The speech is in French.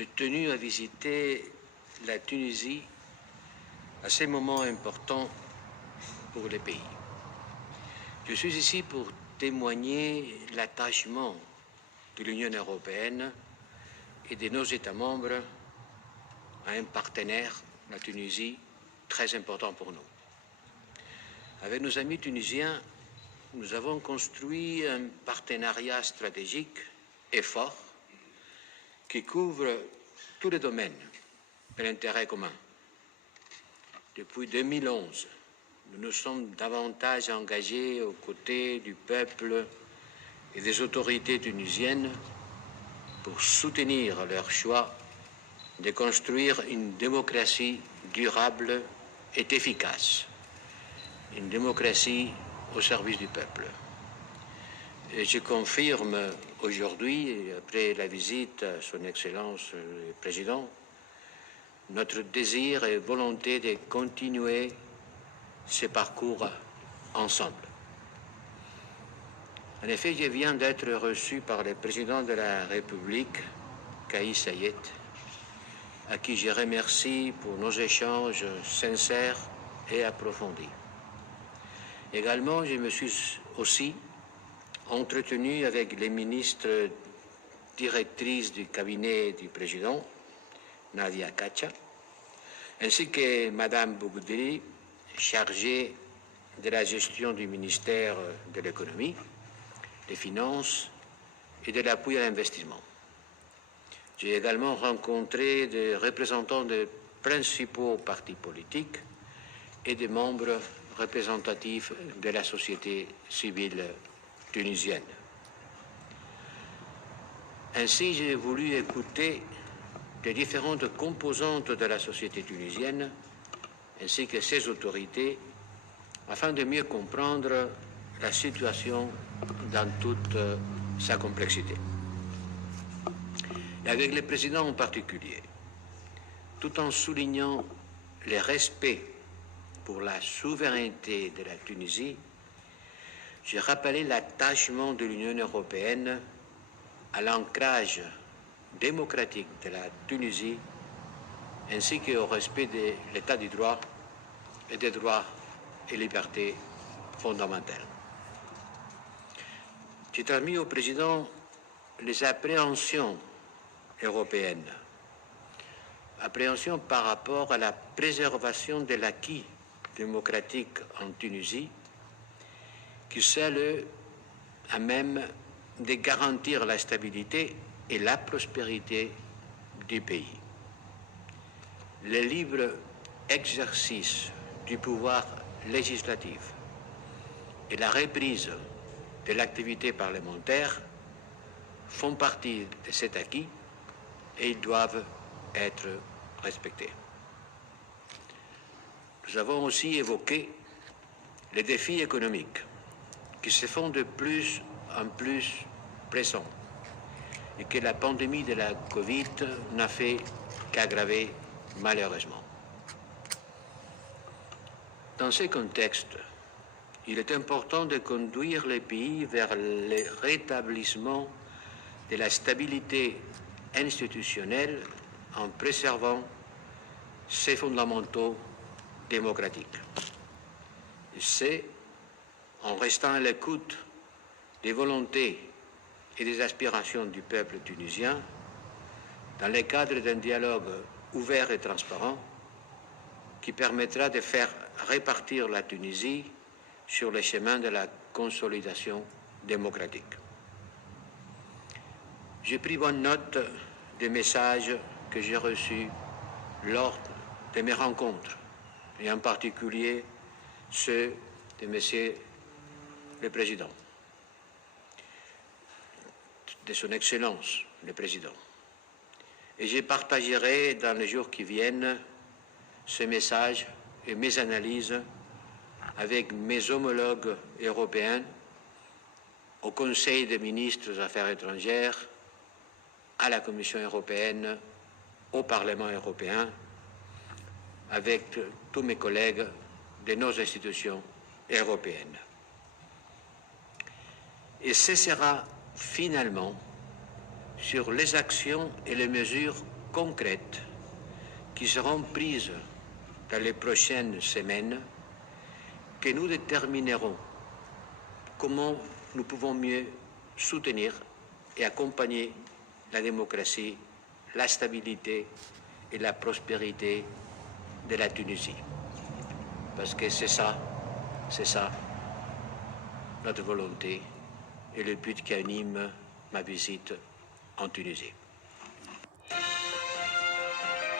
J'ai tenu à visiter la Tunisie à ces moments importants pour le pays. Je suis ici pour témoigner l'attachement de l'Union européenne et de nos États membres à un partenaire, la Tunisie, très important pour nous. Avec nos amis tunisiens, nous avons construit un partenariat stratégique et fort qui couvre tous les domaines de l'intérêt commun. Depuis 2011, nous nous sommes davantage engagés aux côtés du peuple et des autorités tunisiennes pour soutenir leur choix de construire une démocratie durable et efficace, une démocratie au service du peuple. Et je confirme aujourd'hui, après la visite à Son Excellence le Président, notre désir et volonté de continuer ce parcours ensemble. En effet, je viens d'être reçu par le Président de la République, Kais Saied, à qui je remercie pour nos échanges sincères et approfondis. Également, je me suis aussi entretenu avec les ministres directrices du cabinet du président, Nadia Kacha, ainsi que Madame Bougoudri, chargée de la gestion du ministère de l'économie, des finances et de l'appui à l'investissement. J'ai également rencontré des représentants des principaux partis politiques et des membres représentatifs de la société civile tunisienne. Ainsi, j'ai voulu écouter les différentes composantes de la société tunisienne ainsi que ses autorités afin de mieux comprendre la situation dans toute sa complexité. Et avec le président en particulier, tout en soulignant le respect pour la souveraineté de la Tunisie, j'ai rappelé l'attachement de l'Union européenne à l'ancrage démocratique de la Tunisie ainsi qu'au respect de l'état du droit et des droits et libertés fondamentales. J'ai transmis au président les appréhensions européennes, appréhensions par rapport à la préservation de l'acquis démocratique en Tunisie, qui seul à même de garantir la stabilité et la prospérité du pays. Le libre exercice du pouvoir législatif et la reprise de l'activité parlementaire font partie de cet acquis et ils doivent être respectés. Nous avons aussi évoqué les défis économiques qui se font de plus en plus pressants et que la pandémie de la Covid n'a fait qu'aggraver malheureusement. Dans ce contexte, il est important de conduire le pays vers le rétablissement de la stabilité institutionnelle en préservant ses fondamentaux démocratiques. Et c'est en restant à l'écoute des volontés et des aspirations du peuple tunisien, dans le cadre d'un dialogue ouvert et transparent, qui permettra de faire répartir la Tunisie sur le chemin de la consolidation démocratique. J'ai pris bonne note des messages que j'ai reçus lors de mes rencontres, et en particulier ceux de Monsieur le Président, de Son Excellence le Président. Et je partagerai dans les jours qui viennent ce message et mes analyses avec mes homologues européens, au Conseil des ministres des Affaires étrangères, à la Commission européenne, au Parlement européen, avec tous mes collègues de nos institutions européennes. Et ce sera finalement sur les actions et les mesures concrètes qui seront prises dans les prochaines semaines que nous déterminerons comment nous pouvons mieux soutenir et accompagner la démocratie, la stabilité et la prospérité de la Tunisie. Parce que c'est ça notre volonté et le but qui anime ma visite en Tunisie.